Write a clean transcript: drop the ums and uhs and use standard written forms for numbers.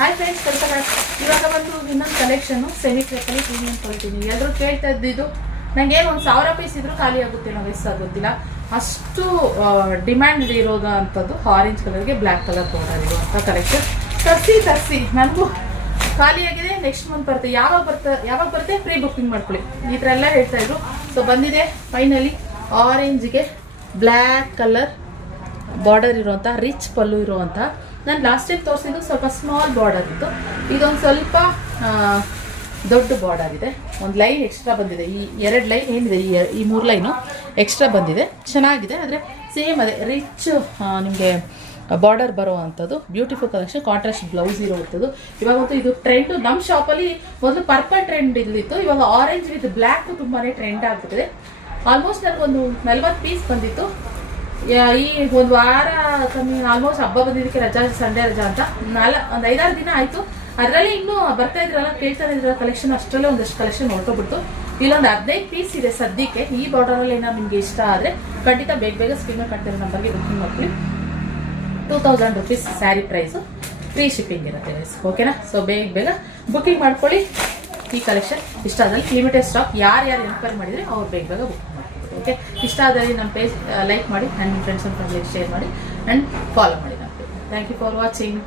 Hi friends, ಇವಾಗ ಬಂದು ಇನ್ನೊಂದು ಕಲೆಕ್ಷನ್ನು ಸೆಮಿ ಕ್ರೇಪಲ್ಲಿ ಪ್ರೀಮಿಯಂ ಕ್ವಾಲಿಟಿ. ನೀವು ಎಲ್ಲರೂ ಕೇಳ್ತಾ ಇದ್ದಿದ್ದು ನನಗೇನು ಒಂದು 1000 ಪೀಸ್ ಇದ್ರೂ ಖಾಲಿ ಆಗುತ್ತೆ, ನಾವು ಎಷ್ಟಾಗೋದಿಲ್ಲ ಅಷ್ಟು ಡಿಮ್ಯಾಂಡ್ ಇರೋದಂಥದ್ದು. ಆರೆಂಜ್ ಕಲರ್ಗೆ ಬ್ಲ್ಯಾಕ್ ಕಲರ್ ಬಾರ್ಡರ್ ಇರುವಂಥ ಕಲೆಕ್ಷನ್ ತರಿಸಿ ನನಗೂ ಖಾಲಿಯಾಗಿದೆ. ನೆಕ್ಸ್ಟ್ ಮಂತ್ ಬರುತ್ತೆ. ಯಾವಾಗ ಬರುತ್ತೆ ಪ್ರೀ ಬುಕ್ಕಿಂಗ್ ಮಾಡ್ಕೊಳ್ಳಿ, ಈ ಥರ ಎಲ್ಲ ಹೇಳ್ತಾ ಇದ್ರು. ಸೊ ಬಂದಿದೆ ಫೈನಲಿ. ಆರೆಂಜ್ಗೆ ಬ್ಲ್ಯಾಕ್ ಕಲರ್ ಬಾರ್ಡರ್ ಇರುವಂಥ ರಿಚ್ ಪಲ್ಲು ಇರುವಂಥ. ನಾನು ಲಾಸ್ಟ್ ಟೈಮ್ ತೋರಿಸಿದ್ದು ಸ್ವಲ್ಪ ಸ್ಮಾಲ್ ಬಾರ್ಡರ್ ಇತ್ತು, ಇದೊಂದು ಸ್ವಲ್ಪ ದೊಡ್ಡ ಬಾರ್ಡರ್ ಇದೆ. ಒಂದು ಲೈನ್ ಎಕ್ಸ್ಟ್ರಾ ಬಂದಿದೆ. ಈ 2 ಲೈನ್ ಏನಿದೆ, ಈ 3 ಲೈನು ಎಕ್ಸ್ಟ್ರಾ ಬಂದಿದೆ, ಚೆನ್ನಾಗಿದೆ. ಆದರೆ ಸೇಮ್ ಅದೇ ರಿಚ್ ನಿಮಗೆ ಬಾರ್ಡರ್ ಬರುವಂಥದ್ದು ಬ್ಯೂಟಿಫುಲ್ ಕಲೆಕ್ಷನ್. ಕಾಂಟ್ರಾಸ್ಟ್ ಬ್ಲೌಸ್ ಇರುವಂಥದ್ದು. ಇವಾಗಂತೂ ಇದು ಟ್ರೆಂಡು. ನಮ್ಮ ಶಾಪಲ್ಲಿ ಮೊದಲು ಪರ್ಪಲ್ ಟ್ರೆಂಡ್ ಇಲ್ಲಿತ್ತು, ಇವಾಗ ಆರೆಂಜ್ ವಿತ್ ಬ್ಲ್ಯಾಕ್ ತುಂಬಾ ಟ್ರೆಂಡ್ ಆಗ್ಬಿಟ್ಟಿದೆ. ಆಲ್ಮೋಸ್ಟ್ ನನಗೊಂದು 40 ಪೀಸ್ ಬಂದಿತ್ತು. ಈ ಒಂದು ವಾರ ಕಮ್ಮಿ, ಆಲ್ಮೋಸ್ಟ್ ಹಬ್ಬ ಬಂದಿದ್ದಕ್ಕೆ ರಜಾ, ಸಂಡೇ ರಜಾ ಅಂತ ಒಂದು 5-6 ದಿನ ಆಯಿತು. ಅದರಲ್ಲಿ ಇನ್ನೂ ಬರ್ತಾ ಇದ್ರಲ್ಲ, ಕೇಳ್ತಾ ಇದ್ರಲ್ಲ ಕಲೆಕ್ಷನ್, ಅಷ್ಟರಲ್ಲೇ ಒಂದಷ್ಟು ಕಲೆಕ್ಷನ್ ಹೊರಟೋಗ್ಬಿಡ್ತು. ಇಲ್ಲೊಂದು 15 ಪೀಸ್ ಇದೆ ಸದ್ಯಕ್ಕೆ. ಈ ಬಾರ್ಡರಲ್ಲಿ ಏನಾದ್ರು ನಿಮಗೆ ಇಷ್ಟ ಆದರೆ ಖಂಡಿತ ಬೇಗ ಸ್ಕ್ರೀನ್ ಮೇಲೆ ಕಾಣ್ತಿರೋ ನಂಬರ್ಗೆ ಬುಕ್ಕಿಂಗ್ ಮಾಡ್ಕೊಳ್ಳಿ. 2000 rupees sari price, free shipping ಇರುತ್ತೆ ಗೈಸ್, ಓಕೆನಾ? ಸೊ ಬೇಗ ಬುಕ್ಕಿಂಗ್ ಮಾಡ್ಕೊಳ್ಳಿ. ಈ ಕಲೆಕ್ಷನ್ ಇಷ್ಟ ಆದಲ್ಲಿ ಲಿಮಿಟೆಡ್ ಸ್ಟಾಕ್. ಯಾರು ಎನ್ಕ್ವೈರಿ ಮಾಡಿದರೆ ಅವ್ರು ಬೇಗ ಬುಕ್ ಮಾಡ್ಕೊಳ್ಳಿ. ಓಕೆ, ಇಷ್ಟ ಆದಲ್ಲಿ ನಮ್ಮ ಪೇಜ್ ಲೈಕ್ ಮಾಡಿ ಆ್ಯಂಡ್ ನಿಮ್ಮ ಫ್ರೆಂಡ್ಸ್ ಅಂಡ್ ಫ್ಯಾಮಿಲಿಗೆ ಶೇರ್ ಮಾಡಿ ಆ್ಯಂಡ್ ಫಾಲೋ ಮಾಡಿ. Thank you for watching.